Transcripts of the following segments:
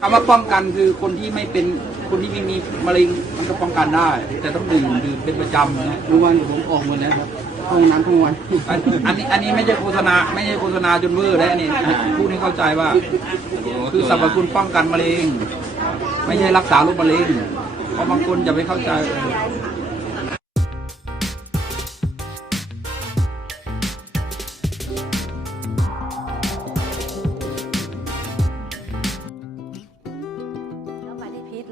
คำว่าป้องกันคือคนที่ไม่เป็นคนที่ไม่มีมะเร็งมันก็ป้องกันได้ แต่ต้องดื่มดื่มเป็นประจำนะทุกวันผมออกหมดแล้วครับห้องน้ำทุกวันอันอันนี้อันนี้ไม่ใช่โฆษณาไม่ใช่โฆษณาจนเวอร์แล้วนี่พูดให้เข้าใจว่า คือสรรพคุณป้องกันมะเร็ง ไม่ใช่รักษาโรคมะเร็งเพราะบางคนจะไปเข้าใจ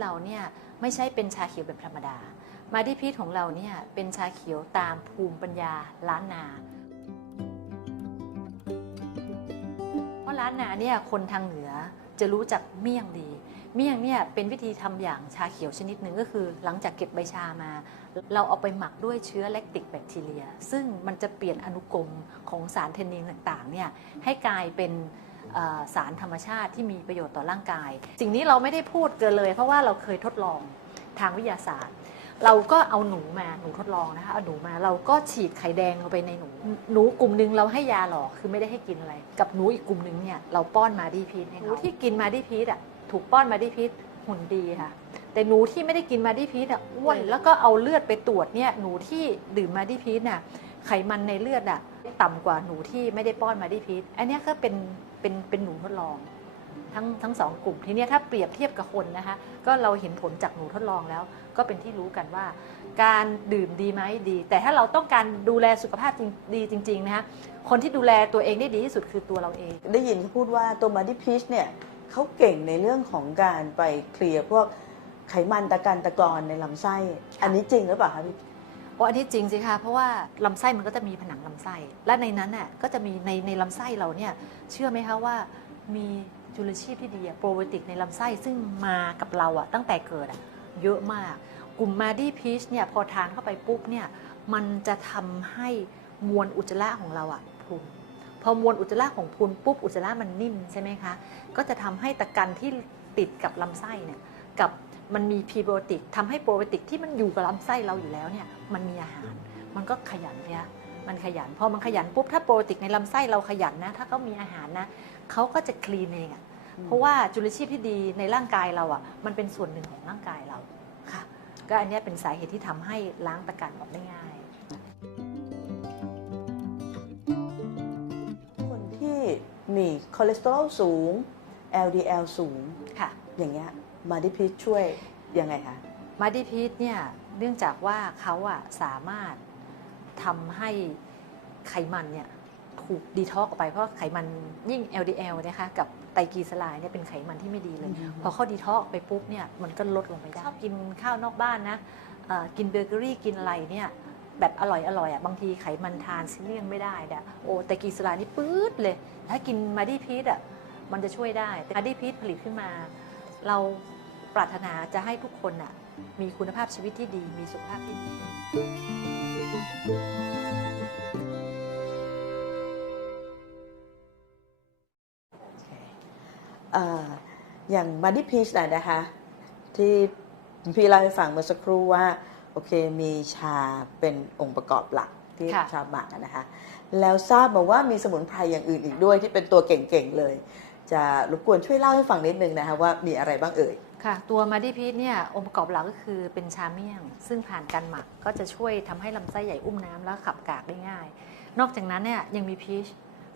เราเนี่ยไม่ใช่เป็นชาเขียวแบบธรรมดา มาดิพีชของเราเนี่ยเป็นชาเขียวตามภูมิปัญญาล้านนาเพราะล้านนาเนี่ยคนทางเหนือจะรู้จักเมี่ยงดี เมี่ยงเนี่ยเป็นวิธีทำอย่างชาเขียวชนิดหนึ่งก็คือ หลังจากเก็บใบชามา เราเอาไปหมักด้วยเชื้อแลคติกแบคทีเรีย ซึ่งมันจะเปลี่ยนอนุกรมของสารเทนนินต่างๆเนี่ยให้กลายเป็น สารธรรมชาติที่มีประโยชน์ต่อร่างกาย สิ่งนี้เราไม่ได้พูดเกินเลย เพราะว่าเราเคยทดลองทางวิทยาศาสตร์ เราก็เอาหนูมาหนูทดลองนะคะเอาหนูมาเราก็ฉีดไข่แดงลงไปในหนูหนูกลุ่มหนึ่งเราให้ยาหลอกคือไม่ได้ให้กินอะไร กับหนูอีกกลุ่มหนึ่งเนี่ยเราป้อนมาดีพีทให้เขาหนูที่กินมาดีพีทอะถูกป้อนมาดีพีทหุ่นดีค่ะแต่หนูที่ไม่ได้กินมาดีพีทอะอ้วนแล้วก็เอาเลือดไปตรวจเนี่ยหนูที่ดื่มมาดีพีทน่ะไขมันในเลือดอะต่ำกว่าหนูที่ไม่ได้ป้อนมาดีพีทอันเนี้ยก็เป็น เป็นเป็นหนูทดลอง ทั้งทั้งสองกลุ่มทีเนี้ยถ้าเปรียบเทียบกับคนนะคะก็เราเห็นผลจากหนูทดลองแล้ว ก็เป็นที่รู้กันว่า การดื่มดีไหมดี แต่ถ้าเราต้องการดูแลสุขภาพจริงดีจริงๆนะคะคนที่ดูแลตัวเองได้ดีที่สุดคือตัวเราเอง ได้ยินเขาพูดว่าตัวมาดิพีชเนี่ยเขาเก่งในเรื่องของการไปเคลียร์พวกไขมันตะกันตะกรอนในลำไส้ อันนี้จริงหรือเปล่าคะพี่ โอ้อันนี้จริงสิคะเพราะว่าลำไส้มันก็จะมีผนังลำไส้ และในนั้นน่ะก็จะมีในในลำไส้เราเนี่ยเชื่อไหมคะว่ามีจุลชีพที่ดีโปรไบโอติกในลำไส้ซึ่งมากับเราอะตั้งแต่เกิดอะเยอะมาก กลุ่มมาดี้พีชเนี่ยพอทานเข้าไปปุ๊บเนี่ยมันจะทำให้มวลอุจจาระของเราอะพุนพอมวลอุจจาระของพุนปุ๊บอุจจาระมันนิ่มใช่ไหมคะก็จะทำให้ตะกันที่ติดกับลำไส้เนี่ยกับ มันมีพรีไบโอติกทำให้โปรไบโอติกที่มันอยู่กับลำไส้เราอยู่แล้วเนี่ยมันมีอาหาร มันก็ขยันเนี่ยมันขยันพอมันขยันปุ๊บถ้าโปรติกในลำไส้เราขยันนะถ้าเขามีอาหารนะเขาก็จะคลีนเองอะ่ะเพราะว่าจุลชีพที่ดีในร่างกายเราอะ่ะ มันเป็นส่วนหนึ่งของร่างกายเราค่ะ ก็อันเนี้ยเป็นสาเหตุที่ทำให้ล้างตะกันออกได้ง่าย คนที่มีคอเลสเตอรอลสูง LDL สูงค่ะ อย่างเงี้ย มาดิพีชช่วยยังไงคะมาดิพีทเนี่ยเนื่องจากว่าเขาอะสามารถทำให้ไขมันเนี่ยถูกดีท็อกออกไปเพราะไขมันยิ่ง LDL นะคะกับไตรกลีเซอไรด์เนี่ยเป็นไขมันที่ไม่ดีเลยอืมพอเขาดีท็อกไปปุ๊บเนี่ยมันก็ลดลงไปได้ชอบกินข้าวนอกบ้านนะเอ่อกินเบเกอรี่กินอะไรเนี่ยแบบอร่อยอร่อยอะบางทีไขมันทานซิเลี่ยงไม่ได้นะโอ้ไตรกลีเซอไรด์นี่ปื๊ดเลย ถ้ากินมาดีพีทอะมันจะช่วยได้ แต่มาดีพีทผลิตขึ้นมา เรา ปรารถนาจะให้ทุกคนน่ะมีคุณภาพชีวิตที่ดี มีสุขภาพที่ดีอ่าอย่างมาดิพีชนะนะคะ ที่พี่เล่าให้ฟังเมื่อสักครู่ว่า โอเคมีชาเป็นองค์ประกอบหลักที่ค่ะชาหมักอะนะคะ แล้วทราบมาว่ามีสมุนไพรอย่างอื่นอีกด้วยที่เป็นตัวเก่งๆเลย จะรบกวนช่วยเล่าให้ฟังนิดนึงนะคะว่ามีอะไรบ้างเอ่ย ค่ะ ตัวมาดิพีทเนี่ยองค์ประกอบหลักก็คือเป็นชาเมี่ยง ซึ่งผ่านการหมักก็จะช่วยทำให้ลำไส้ใหญ่อุ้มน้ำแล้วขับกากได้ง่าย นอกจากนั้นเนี่ยยังมีพีช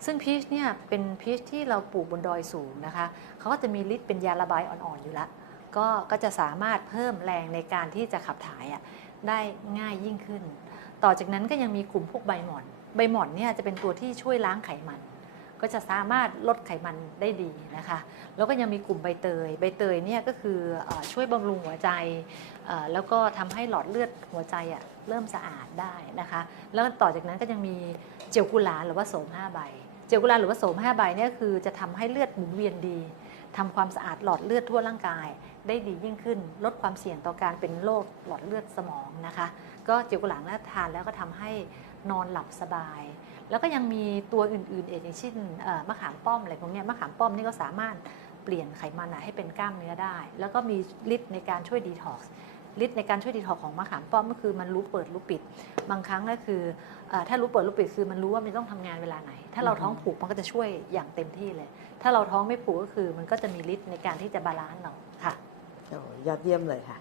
ซึ่งพีชเนี่ยเป็นพีชที่เราปลูกบนดอยสูงนะคะเขาก็จะมีฤทธิ์เป็นยาระบายอ่อนๆอยู่แล้วก็ก็จะสามารถเพิ่มแรงในการที่จะขับถ่ายอะได้ง่ายยิ่งขึ้น ต่อจากนั้นก็ยังมีกลุ่มพวกใบหม่อน ใบหม่อนเนี่ยจะเป็นตัวที่ช่วยล้างไขมัน ก็จะสามารถลดไขมันได้ดีนะคะ แล้วก็ยังมีกลุ่มใบเตย ใบเตยเนี่ยก็คืออช่วยบำรุงหัวใจ แล้วก็ทำให้หลอดเลือดหัวใจอะเริ่มสะอาดได้นะคะ แล้วต่อจากนั้นก็ยังมีเจลกุหลาบหรือว่าโสม5ใบ เจลกุหลาบหรือว่าโสม5ใบเนี่ยคือจะทำให้เลือดหมุนเวียนดีทำความสะอาดหลอดเลือดทั่วร่างกาย ได้ดียิ่งขึ้น ลดความเสี่ยงต่อการเป็นโรคหลอดเลือดสมองนะคะ ก็เจลกุหลาบแล้วทานแล้วก็ทำให้ นอนหลับสบาย แล้วก็ยังมีตัวอื่นๆเองอย่างเช่นมะขามป้อมอะไรพวกนี้มะขามป้อมนี่ก็สามารถเปลี่ยนไขมันอะให้เป็นกล้ามเนื้อได้ แล้วก็มีฤทธิ์ในการช่วยดีท็อกซ์ฤทธิ์ในการช่วยดีท็อกของมะขามป้อมก็คือมันรู้เปิดรู้ปิด บางครั้งก็คืออถ้ารู้เปิดรู้ปิดคือมันรู้ว่ามันต้องทำงานเวลาไหน ถ้าเราท้องผูกมันก็จะช่วยอย่างเต็มที่เลย ถ้าเราท้องไม่ผูกก็คือมันก็จะมีฤทธิ์ในการที่จะบาลานซ์เราค่ะยอดเยี่ยมเลยค่ะ